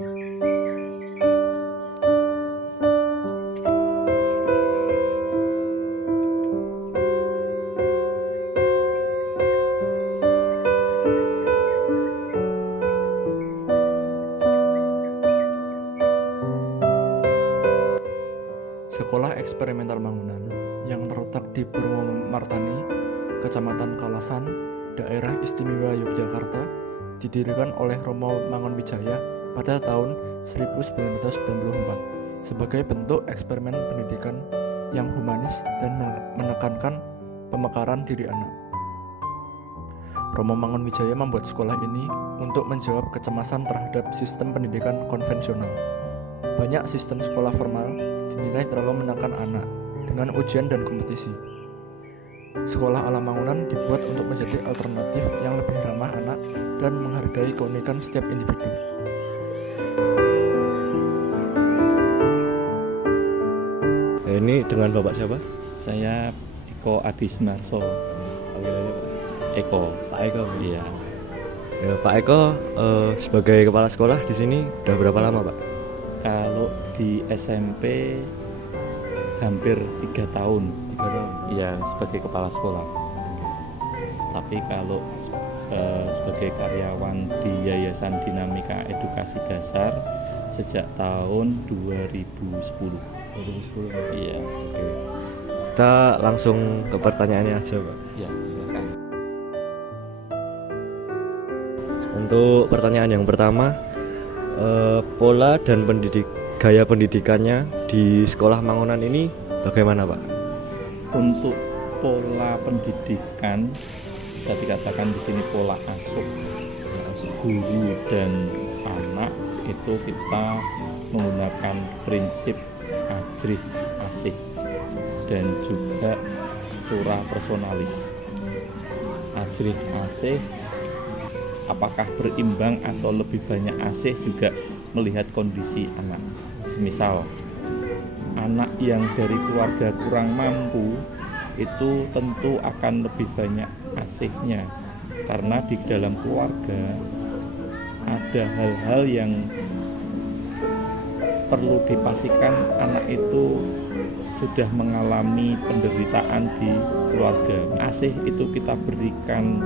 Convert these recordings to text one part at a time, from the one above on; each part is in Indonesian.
Sekolah Eksperimental Mangunan yang terletak di Purwomartani, Kecamatan Kalasan, Daerah Istimewa Yogyakarta, didirikan oleh Romo Mangunwijaya pada tahun 1994 sebagai bentuk eksperimen pendidikan yang humanis dan menekankan pemekaran diri anak. Romo Mangunwijaya membuat sekolah ini untuk menjawab kecemasan terhadap sistem pendidikan konvensional. Banyak sistem sekolah formal dinilai terlalu menekan anak dengan ujian dan kompetisi. Sekolah ala Mangunan dibuat untuk menjadi alternatif yang lebih ramah anak dan menghargai keunikan setiap individu. Ini dengan Bapak siapa? Saya Eko Adi Sunarso. Panggilannya Pak? Eko. Pak Eko. Iya. Ya, Pak Eko sebagai kepala sekolah di sini udah berapa lama, Pak? Kalau di SMP hampir 3 tahun. 3 tahun. Iya, sebagai kepala sekolah. Tapi kalau sebagai karyawan di Yayasan Dinamika Edukasi Dasar sejak tahun 2010. 2010. Iya. Oke. Kita langsung ke pertanyaannya aja, Pak. Ya, silakan. Untuk pertanyaan yang pertama, pola dan gaya pendidikannya di sekolah Mangunan ini bagaimana, Pak? Untuk pola pendidikan bisa dikatakan di sini pola asuh guru dan anak itu kita menggunakan prinsip ajrih asih dan juga curah personalis. Ajrih asih apakah berimbang atau lebih banyak asih juga melihat kondisi anak. Semisal anak yang dari keluarga kurang mampu itu tentu akan lebih banyak asihnya karena di dalam keluarga ada hal-hal yang perlu dipastikan anak itu sudah mengalami penderitaan di keluarga. Asih itu kita berikan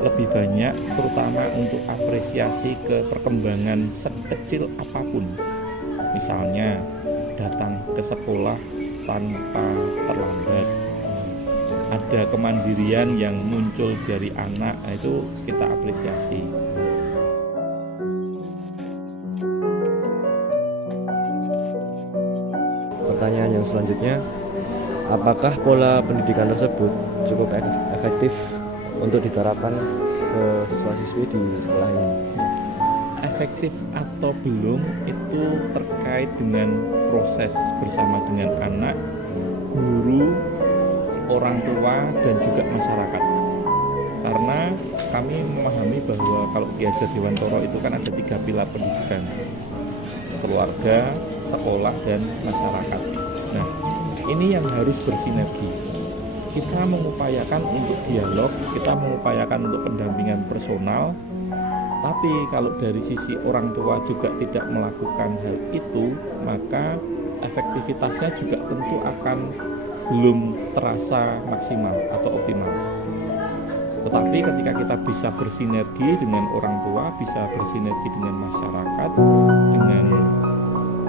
lebih banyak terutama untuk apresiasi ke perkembangan sekecil apapun. Misalnya datang ke sekolah tanpa terlambat, ada kemandirian yang muncul dari anak, itu kita apresiasi. Pertanyaan yang selanjutnya, apakah pola pendidikan tersebut cukup efektif untuk diterapkan ke siswa-siswi di sekolah ini? Efektif atau belum itu terkait dengan proses bersama dengan anak, guru, orang tua, dan juga masyarakat. Karena kami memahami bahwa kalau Ki Hajar Dewantara itu kan ada 3 pilar pendidikan: keluarga, sekolah, dan masyarakat. Nah, ini yang harus bersinergi. Kita mengupayakan untuk dialog, kita mengupayakan untuk pendampingan personal, tapi kalau dari sisi orang tua juga tidak melakukan hal itu, maka efektivitasnya juga tentu akan belum terasa maksimal atau optimal. Tetapi ketika kita bisa bersinergi dengan orang tua, bisa bersinergi dengan masyarakat, dengan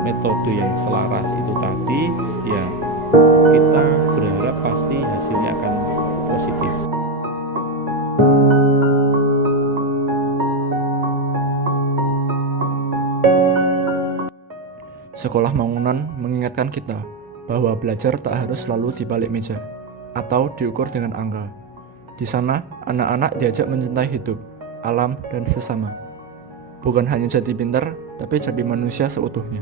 metode yang selaras itu tadi, ya kita berharap pasti hasilnya akan positif. Sekolah Mangunan mengingatkan kita bahwa belajar tak harus selalu di balik meja atau diukur dengan angka. Di sana, anak-anak diajak mencintai hidup, alam, dan sesama. Bukan hanya jadi pintar, tapi jadi manusia seutuhnya.